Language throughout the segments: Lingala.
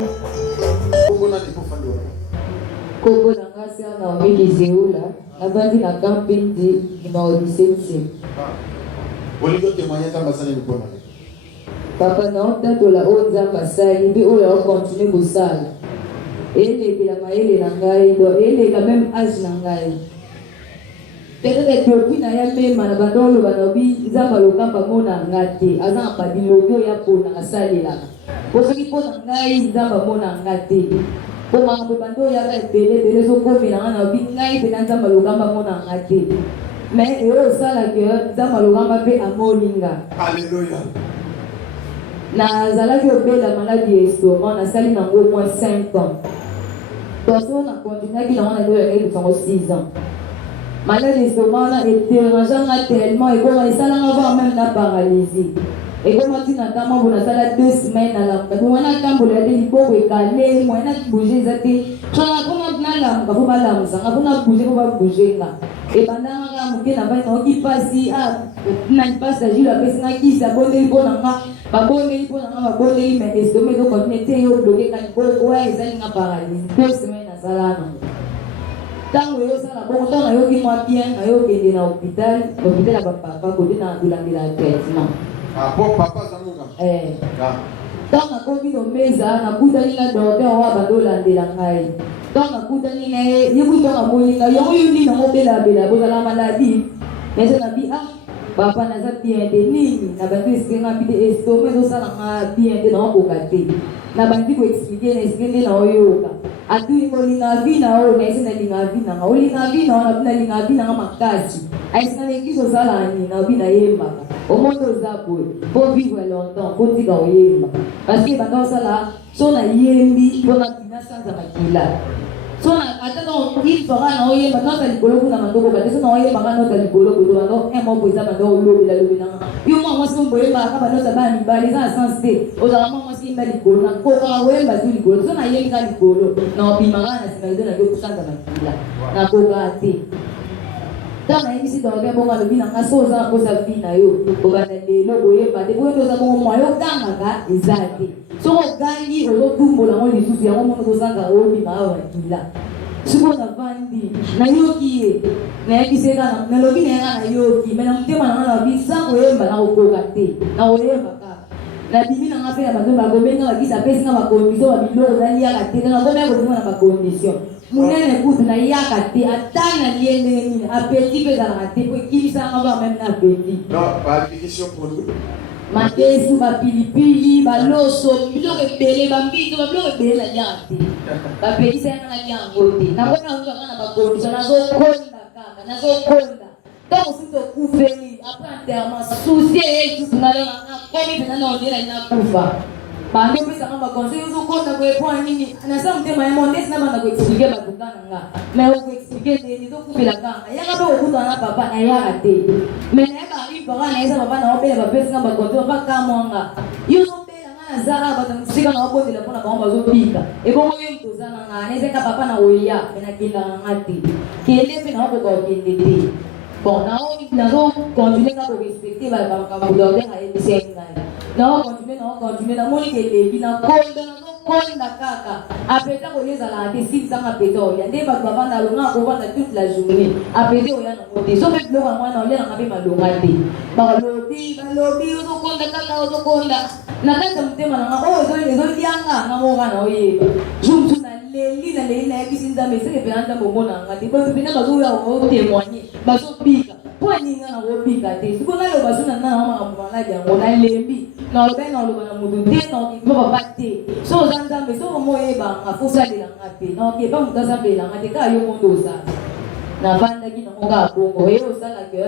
Kobo na ngasi na omiki zeula. Nabandi na camping di maudiseti. Oligo témoigner ta basane ni bona. Papa na onta tola onza basali bi oyo continue kusala. Ele bila maele na ngai do ele quand même âge na ngai. Peut-être que na ya mema na bandolo banobi nzamba lokamba mona ngate azanga padi logo ya pona asalela. Kosoki pona ngai nzamba mona ngate. Koma ko bando ya ka bele so ko mina na bi ngai pe nzamba lokamba mona ngate. Mais eo sala que nzamba lokamba pe amolinga. Alléluia. Na zalaki obela maladie estomac na sali na au moins 5 ans. Personne n'a continué qui n'a eu 6 ans. Maladie d'estomac est dérangeante tellement et comme ça là avant même la paralysie. Et comme tu n'entends pas pour la salle 2 semaines à la fin. On a quand vous l'avez dit pour caler, moi on a bougé ça que tu as comme na la ka ba la musa ka na bouger ko ba bouger nga. Et pendant nga muke na ba no ki pasi a na pasa jila pesa na ki sa bonne ko na nga ba bonne ko na nga ba bonne mais estomac ko connecté yo bloqué kan ko ouais ça nga paralysie 2 semaines à sala non. Tango yo sala bon temps na yo ki moi bien na yo ke na hôpital ya papa ko dina dulandira traitement. Ah bon papa zamuka. Tango ko bino meza na kutani na docteur wa badolandira ngai. Tango kutani na ye yuko na molinga yo yuni na mobela bela bozala maladie. Mais na bi ah papa na za bien de nini na bantu eskenga bi de estomac zo sala nga bien de na ko kate. Na bantu ko expliquer na eskenga na oyoka. Atu molinga vina o na isina linga vina nga olinga vina na bina linga vina nga makasi aisina lengizo sala ni na bina yemba o mondo zapo pour vivre longtemps faut tika o yemba parce que banda sala so na yembi pour na bina sanza makila so na ataka o il fera na o yemba na tali bolo kuna mandoko ba so na o yemba kana tali bolo ko do e mo boza banda o lobi la lobi na yo mo so boye ba ka banda sa ba ni ba les sensé o za mo si mbali bolo na ko ka wemba zuli bolo so na yemba li bolo na bimagana simayido na yo kusanga makila na ko gati tama isi do ke bonga lobi na ngaso za ko sa fina yo ko ba na le lo boye ba de boye to za bongo mo yo tanga ka izati so ko gangi o lo tumbola mo li sufi ya mo ko sanga o bimawa makila suko na vandi na yoki na kiseka na lobi na yoki mena mtema na bisa ko yemba na ko gati na o yemba na bibi na ngape ya bazo bagobenga bakisa pesi na bakondiso ba bilo na liya kate na ngome ko na bakondisio munene kutu na ya kate atana liende ni apeti pe za kate ko kilisa ngaba même na apeti non pas application pour nous matesu ba pilipili ba loso bilo ke bele ba mbito ba bilo ke bele na yate ba pelisa na yangote na bona unga kana bakondiso na zo konda kaka na zo konda donc si to kufeli après enterrement souci et tout na komi pena na ondela ina kufa bando pesa kama conseil uzo konda kwa point nini anasema mtema ya monde sina banda kuexpliquer badukana nga mais on expliquer ni to kupela kanga yanga ba okuta na papa na yaka te mais na ba ri ba na isa papa na opela ba pesa kama conseil ba kama nga yuzo pela nga zara ba tamsika na opo telefona ba zo pika e bongo yento zana nga neze ka papa na oya na kinda ngati kile pe na ko ko kinde. Bon, nous continuons à respecter la docteur à essayer. Nous continuons à monitor les bina konda kaka. Après ça, on les a là, des 6 ans après ça, il y a des bâtiments dans le nord, on va toute la journée. Après ça, on y a des gens qui ont un lien avec ma longalité. Par lobby, on konda kaka, on konda. Nakata mtema na oh, ils yanga na mo kana oye. Jumtu na le na ebisinda meseke pe anda momona ngati ba bina bazo ya o témoigner. Bazo pika. Kwa ninga na wo pika te. Siko na lo bazo na mama mwana ya ngona lembi. Na lo bena lo bana mudu te na ki ba bate. So zanda me so mo e ba afusa de la ngati. Na ke ba mutaza be la ngati ka yo mondo sa. Na banda ki na nga bongo e o sala que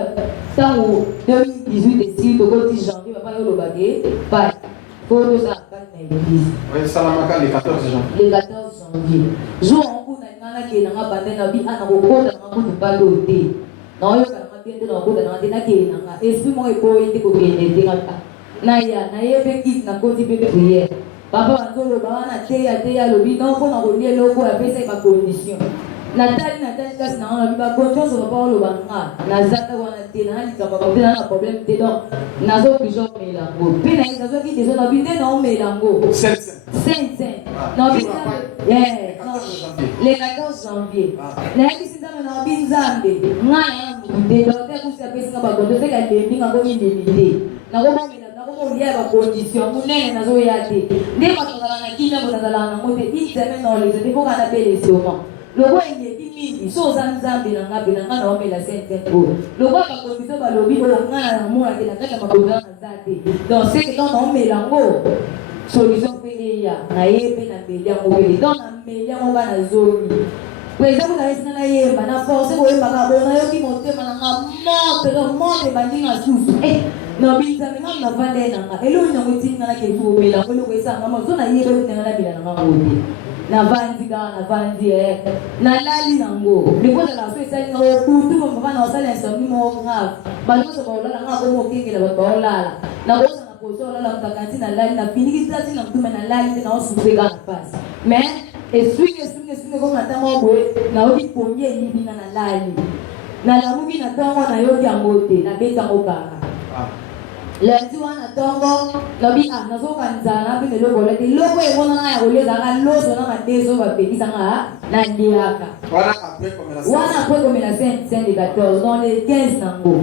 tango 2018 ici to ko 10 janvier papa yo lo bagé pa pour nous à l'église. Oui, Salamaka le 14 janvier. Le 14 janvier. Jour en cours na ke na bande na bi ana ko ko na ko ba do te. Na yo ka ma bien na ko na na ke na esprit mo e ko ite ko ke ne te ngata. Na ya na ye be kit na ko ti be prière. Papa wanzolo ba na te ya lo bi na ko na ko le lo ko a pesa ba condition. Natali kasi na ona biba confiance au papa lo banga. Na zaka wana te na hali kama ba na problème te donc nazo toujours melango. Pe na zazo ki te zo na binde na o melango. Saint. Non, Jour Binzambe. après, Yeah. 14 janvier. Le 14 janvier. Ah. Nayebisi Nzambe na Binzambe. Ngana mude docteur kusi apesi nga bakondo seka ndembi nga ngomi ndembi te. Nakomomela nakomolia ba condition munene nazoya te. Nde batozala na kina botazala na mote une semaine dans les autres faut kana pele soma. Loko engeki mingi so za Nzambe na ngabe na ngana omela sente ko. Loko ba condition ba lobi ko ngana na mona ke na kaka makondo na zate. Donc c'est que quand on omela ngo solution peya na yebe na media ngobeli donc na media ngoba na zoni. Kweza kuna esina na yemba na force ko yemba ka bona yo ki motema na mote bandinga susu no Binzambe ngam na vande na nga elo nya ngutinga na ke fu mela ko lo kwesa ngama so na yebe kutenga na bila na ngoti na vandi na lali na ngo ndikoza la so esali ngo kutu mo bana osala nsami mo nga bano so ba olala nga ko mo kengela ba olala na ko na ko so olala mtakati na lali na piniki tati na mtume na lali na osubega na pasi mais eswinge ko ngata mo bwe na obi ponye yibi na lali na la mugi na tongo na yo ya mote na beta ngokaka lundi wana tongo lobi nazoka nzana pe loko leki loko ebona na ya koleza ka loso na mateso ba pekisa nga na ndiaka wana après comme la Saint de 14 dans les 15 nango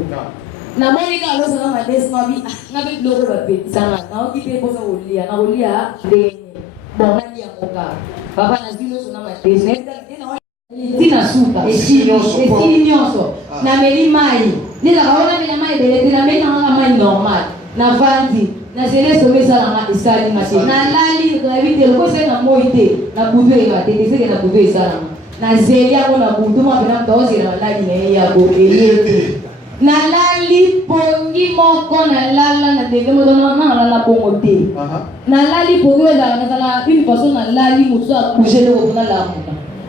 na monika loso na mateso ngabi ngabe loko ba pekisa nga na okipe posa olia na olia ndenge bon na ya ngoka papa na zilo so na mateso tina suka esili nyonso na meli mai nila kaona meli mai belete na meli na mai normal na vandi na zele somesa na isali masi na lali na vite ko se na moite na budu e ngate te se na budu isala na zeli ya na budu ma bena dozi na lali ne ya go elete na lali pongi moko na lala na dege mo dona na lala pongo te na lali pongo la na sala une personne na lali muso a coucher le ko na la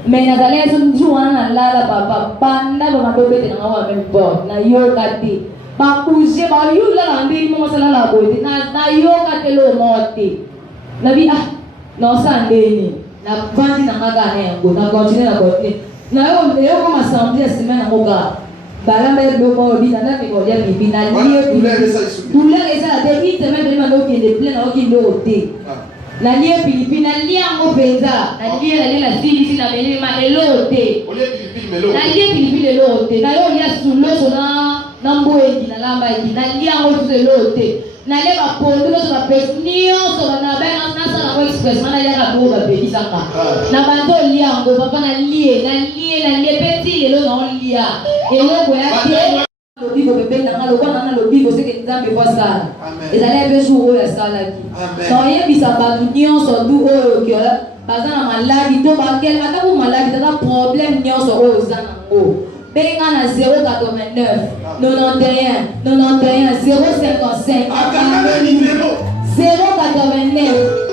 mais na zale so njuana na lala papa banda do na bebe na ngawa même bon na yo kati ba kuje ba yu la ndi mo sala la boite na yo kati lo moti na bi no sandeni na vandi na maga na yango na continue na yo ko assemblée semaine ngoka balamba yo ko bi na me ko dia mi final douleur esa te ite même de mando ki de plein na ki lo te na lie pilipili na lie ngo penza na lie la sili na meli ma elote na lie pilipili elote na yo lia sulo so na mboendi na lamba edi na lie ngo tu elote na lie ba pondo so ba pesnio so na ba na sa na express na lie ka bo ba pedi saka na bando lie ngo papa na lie petit elo na lia elo ko ya tie lobigo bebe na ngalo kwa na lobigo seke Nzambe kwa sala ezali pe jour ya sala ki so yebisa ba nyonso du oyo ki bazana maladi to bakel ata ko maladi tata problème nyonso oyo zana ngo benga na 089 91 91 055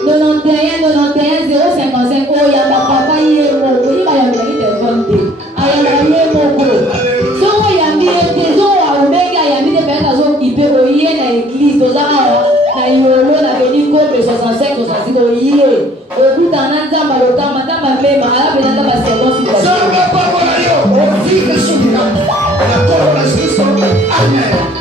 089 oya ba papa yemo oyi ba ya mbele téléphone te aya yemo ko so ya mbele zo wa obega ya mbele pesa zo kipe oye na église to za na yolo na beni ko 65 66 oye okuta na nzamba lotama nzamba mema ala bena nzamba servant situation Samba papa yo, o fille de Soumina, la corona Amen.